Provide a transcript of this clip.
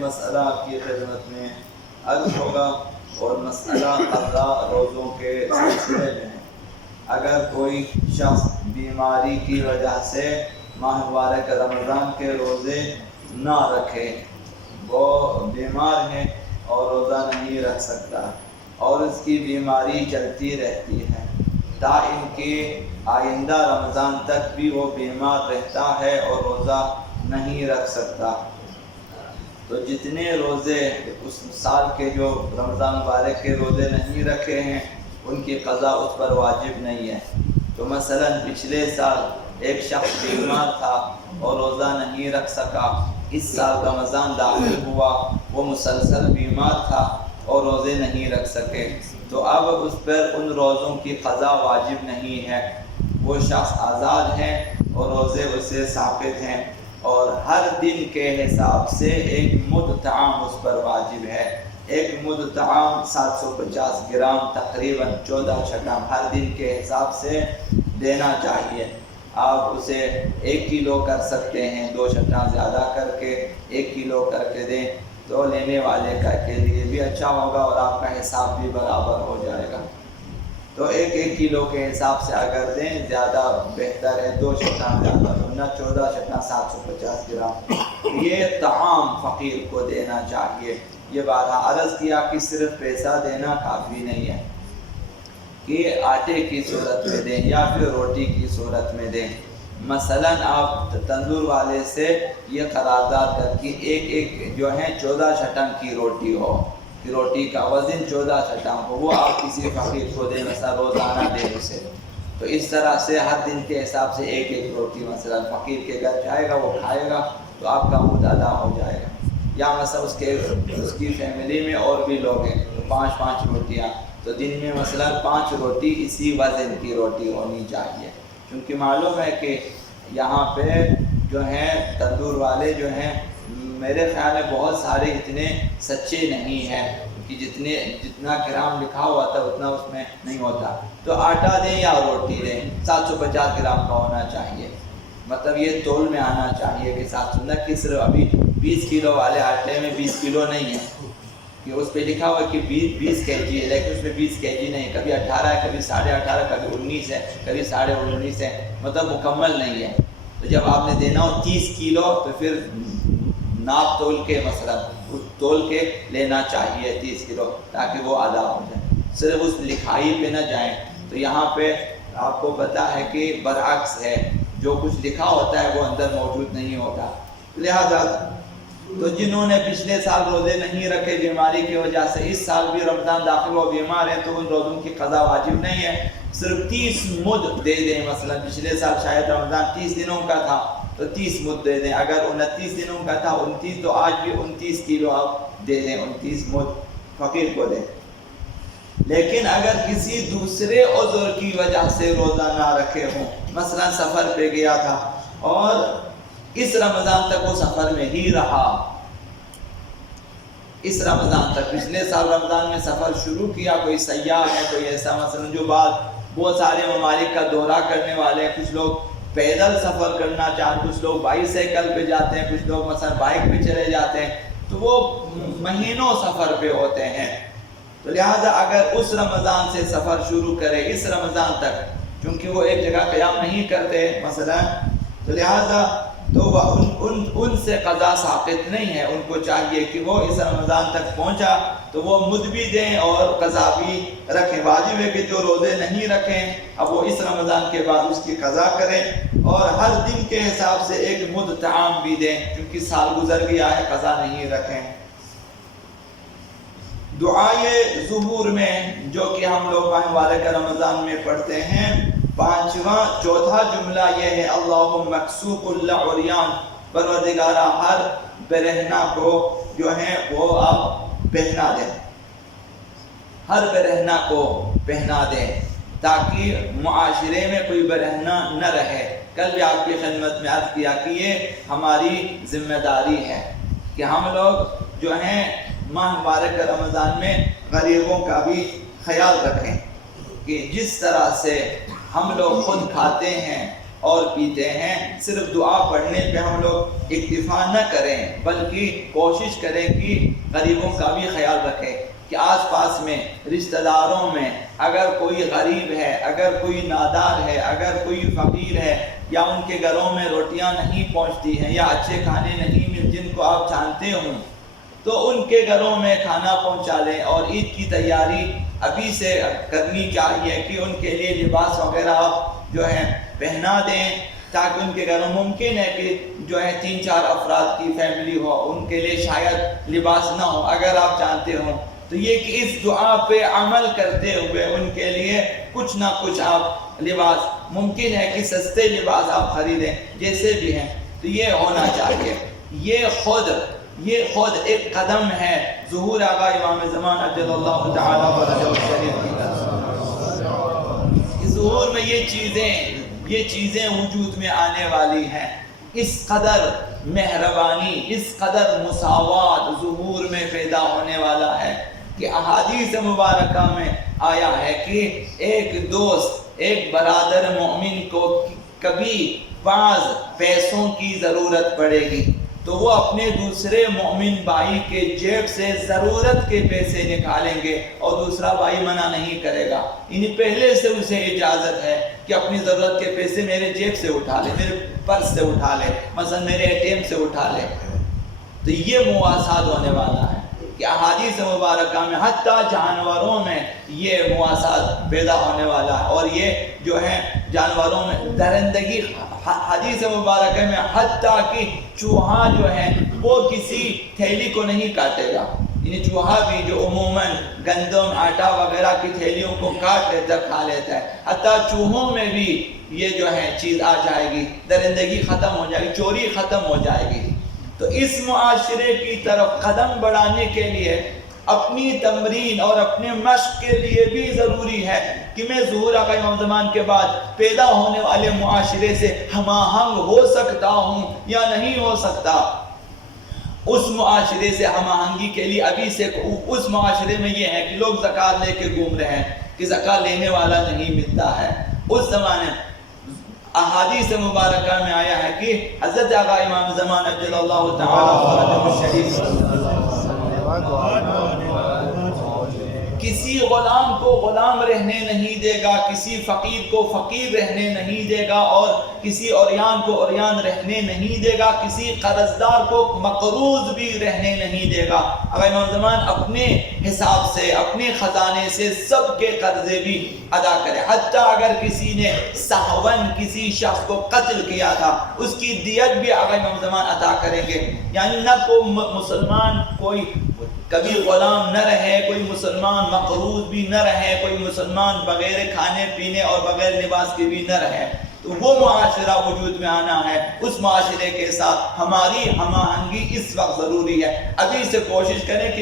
مسئلہ آپ کی خدمت میں عرض ہوگا، اور مسئلہ قضا روزوں کے سلسلے میں ہے۔ اگر کوئی شخص بیماری کی وجہ سے ماہ مبارک رمضان کے روزے نہ رکھے، وہ بیمار ہے اور روزہ نہیں رکھ سکتا، اور اس کی بیماری چلتی رہتی ہے تا ان کے آئندہ رمضان تک بھی وہ بیمار رہتا ہے اور روزہ نہیں رکھ سکتا، تو جتنے روزے اس سال کے جو رمضان مبارک کے روزے نہیں رکھے ہیں ان کی قضا اس پر واجب نہیں ہے۔ تو مثلا پچھلے سال ایک شخص بیمار تھا اور روزہ نہیں رکھ سکا، اس سال رمضان داخل ہوا، وہ مسلسل بیمار تھا اور روزے نہیں رکھ سکے، تو اب اس پر ان روزوں کی قضا واجب نہیں ہے، وہ شخص آزاد ہے اور روزے اسے ثابت ہیں، اور ہر دن کے حساب سے ایک مد طعام اس پر واجب ہے۔ ایک مد طعام 750 گرام تقریباً 14 چھٹام ہر دن کے حساب سے دینا چاہیے۔ آپ اسے 1 کلو کر سکتے ہیں، 2 چھٹام زیادہ کر کے 1 کلو کر کے دیں تو لینے والے کے لیے بھی اچھا ہوگا اور آپ کا حساب بھی برابر ہو جائے گا۔ تو 1 کلو کے حساب سے اگر دیں زیادہ بہتر ہے، 2 چھٹام زیادہ ورنہ 14 چھٹام 750 گرام یہ طعام فقیر کو دینا چاہیے۔ یہ بات عرض کیا کہ صرف پیسہ دینا کافی نہیں ہے، کہ آٹے کی صورت میں دیں یا پھر روٹی کی صورت میں دیں۔ مثلا آپ تندور والے سے یہ قرارداد کر کے ایک جو ہے 14 چھٹم کی روٹی ہو، کہ روٹی کا وزن 14 چھٹم ہو، وہ آپ کسی فقیر کو دیں، مثلا روزانہ دیں اسے، تو اس طرح سے ہر دن کے حساب سے ایک روٹی مثلا فقیر کے گھر جائے گا، وہ کھائے گا تو آپ کا مد ادا ہو جائے گا۔ یا مثلا اس کی فیملی میں اور بھی لوگ ہیں تو 5 روٹیاں، تو دن میں مثلا 5 روٹی اسی وزن کی روٹی ہونی چاہیے، کیونکہ معلوم ہے کہ یہاں پہ جو ہیں تندور والے جو ہیں میرے خیال میں بہت سارے اتنے سچے نہیں ہیں کہ جتنا گرام لکھا ہوا تھا اتنا اس میں نہیں ہوتا، تو آٹا دیں یا روٹی دیں 750 گرام کا ہونا چاہیے، مطلب یہ تول میں آنا چاہیے کہ 700 نہ کہ صرف ابھی 20 کلو والے آٹے میں 20 کلو نہیں ہے، کہ اس پہ لکھا ہوا کہ 20 kg ہے لیکن اس میں 20 kg نہیں، کبھی 18 ہے، کبھی 18.5، کبھی 19 ہے، کبھی 19.5 ہے، مطلب مکمل نہیں ہے۔ تو جب آپ نے دینا ہو 30 کلو تو پھر ناپ تول کے مثلا تول کے لینا چاہیے 30 کلو تاکہ وہ ادا ہو جائے، صرف اس لکھائی پہ نہ جائیں۔ تو یہاں پہ آپ کو پتہ ہے کہ برعکس ہے، جو کچھ لکھا ہوتا ہے وہ اندر موجود نہیں ہوتا، لہذا تو جنہوں نے پچھلے سال روزے نہیں رکھے بیماری کی وجہ سے، اس سال بھی رمضان داخل ہو بیمار ہیں، تو ان روزوں کی قضا واجب نہیں ہے، صرف 30 مد دے دیں۔ مثلا پچھلے سال شاید رمضان 30 دنوں کا تھا تو 30 مد دے دیں، اگر 29 دنوں کا تھا 29، تو آج بھی 29 کلو آپ دے دیں، 29 مد فقیر کو دیں۔ لیکن اگر کسی دوسرے عذر کی وجہ سے روزہ نہ رکھے ہوں، مثلا سفر پہ گیا تھا اور اس رمضان تک وہ سفر میں ہی رہا، اس رمضان تک، پچھلے سال رمضان میں سفر شروع کیا، کوئی سیاح ہے، کوئی ایسا مثلا جو بہت سارے ممالک کا دورہ کرنے والے ہیں، کچھ لوگ پیدل سفر کرنا چاہتے، کچھ لوگ بائیسیکل پہ جاتے ہیں، کچھ لوگ مثلا بائک پہ چلے جاتے ہیں، تو وہ مہینوں سفر پہ ہوتے ہیں، تو لہٰذا اگر اس رمضان سے سفر شروع کرے اس رمضان تک، چونکہ وہ ایک جگہ قیام نہیں کرتے مثلا، تو لہٰذا تو ان سے قضا ساقط نہیں ہے، ان کو چاہیے کہ وہ اس رمضان تک پہنچا تو وہ مد بھی دیں اور قضا بھی رکھیں۔ واجب ہے کہ جو روزے نہیں رکھیں اب وہ اس رمضان کے بعد اس کی قضا کریں، اور ہر دن کے حساب سے ایک مد طعام بھی دیں، کیونکہ سال گزر گیا ہے، قضا نہیں رکھیں۔ دعائے ظہور میں جو کہ ہم لوگ ماہ مبارک رمضان میں پڑھتے ہیں، چوتھا جملہ یہ ہے، اللہم مکسوک اللہ عریان، پروردگارہ ہر برہنہ کو جو ہے وہ آپ پہنا دیں، ہر برہنہ کو پہنا دیں تاکہ معاشرے میں کوئی برہنہ نہ رہے۔ کل بھی آپ کی خدمت میں عرض کیا کہ یہ ہماری ذمہ داری ہے کہ ہم لوگ جو ہیں ماہ مبارک رمضان میں غریبوں کا بھی خیال رکھیں، کہ جس طرح سے ہم لوگ خود کھاتے ہیں اور پیتے ہیں۔ صرف دعا پڑھنے پہ ہم لوگ اکتفا نہ کریں، بلکہ کوشش کریں کہ غریبوں کا بھی خیال رکھیں، کہ آس پاس میں رشتہ داروں میں اگر کوئی غریب ہے، اگر کوئی نادار ہے، اگر کوئی فقیر ہے، یا ان کے گھروں میں روٹیاں نہیں پہنچتی ہیں یا اچھے کھانے نہیں مل جن کو آپ جانتے ہوں، تو ان کے گھروں میں کھانا پہنچا لیں۔ اور عید کی تیاری ابھی سے کرنی چاہیے کہ ان کے لیے لباس وغیرہ آپ جو ہے پہنا دیں، تاکہ ان کے گھروں ممکن ہے کہ جو ہے 3-4 افراد کی فیملی ہو، ان کے لیے شاید لباس نہ ہو، اگر آپ جانتے ہوں تو یہ کہ اس دعا پہ عمل کرتے ہوئے ان کے لیے کچھ نہ کچھ آپ لباس، ممکن ہے کہ سستے لباس آپ خریدیں جیسے بھی ہیں، تو یہ ہونا چاہیے۔ یہ خود ایک قدم ہے ظہور آقا امام زمان عجل اللہ تعالیٰ فرجہ الشریف کی طرف۔ ظہور میں یہ چیزیں وجود میں آنے والی ہیں۔ اس قدر مہربانی، اس قدر مساوات ظہور میں پیدا ہونے والا ہے کہ احادیث مبارکہ میں آیا ہے کہ ایک دوست، ایک برادر مومن کو کبھی بعض پیسوں کی ضرورت پڑے گی تو وہ اپنے دوسرے مومن بھائی کے جیب سے ضرورت کے پیسے نکالیں گے اور دوسرا بھائی منع نہیں کرے گا، یعنی پہلے سے اسے اجازت ہے کہ اپنی ضرورت کے پیسے میرے جیب سے اٹھا لے، میرے پرس سے اٹھا لے، مثلا میرے ATM سے اٹھا لے۔ تو یہ مواسات ہونے والا ہے کہ احادیث مبارکہ میں حتیٰ جانوروں میں یہ مواسات پیدا ہونے والا ہے۔ اور یہ جو ہے جانوروں میں درندگی، حدیث مبارکہ میں حتیٰ کہ چوہا جو ہے وہ کسی تھیلی کو نہیں کاٹے گا، یعنی چوہا بھی جو عموماً گندم، آٹا وغیرہ کی تھیلیوں کو کاٹ لیتا ہے، کھا لیتا ہے، حتیٰ چوہوں میں بھی یہ جو ہے چیز آ جائے گی، درندگی ختم ہو جائے گی، چوری ختم ہو جائے گی۔ تو اس معاشرے کی طرف قدم بڑھانے کے لیے اپنی تمرین اور اپنے مشق کے لیے بھی ضروری ہے کہ میں ظہور آقا امام زمان کے بعد پیدا ہونے والے معاشرے سے ہم آہنگ ہو سکتا ہوں یا نہیں ہو سکتا۔ اس معاشرے سے ہم آہنگی کے لیے ابھی سے اس معاشرے میں یہ ہے کہ لوگ زکوٰۃ لے کے گھوم رہے ہیں کہ زکوٰۃ لینے والا نہیں ملتا ہے۔ اس زمانے احادیث مبارکہ میں آیا ہے کہ حضرت آقا امام زمان عجل اللہ تعالیٰ فرجہ الشریف کسی غلام کو غلام رہنے نہیں دے گا، کسی فقیر کو فقیر رہنے نہیں دے گا، اور کسی عریان کو عریان رہنے نہیں دے گا، کسی قرضدار کو مقروض بھی رہنے نہیں دے گا۔ اگر امام زمان اپنے حساب سے، اپنے خزانے سے سب کے قرضے بھی ادا کرے، حتیٰ اگر کسی نے سہون کسی شخص کو قتل کیا تھا اس کی دیت بھی آقا امام زمان عطا کریں گے۔ یعنی نہ کوئی مسلمان کوئی کبھی غلام نہ رہے، کوئی مسلمان مقروض بھی نہ رہے، کوئی مسلمان بغیر کھانے پینے اور بغیر لباس کے بھی نہ رہے۔ تو وہ معاشرہ وجود میں آنا ہے، اس معاشرے کے ساتھ ہماری ہم آہنگی اس وقت ضروری ہے۔ ابھی سے کوشش کریں کہ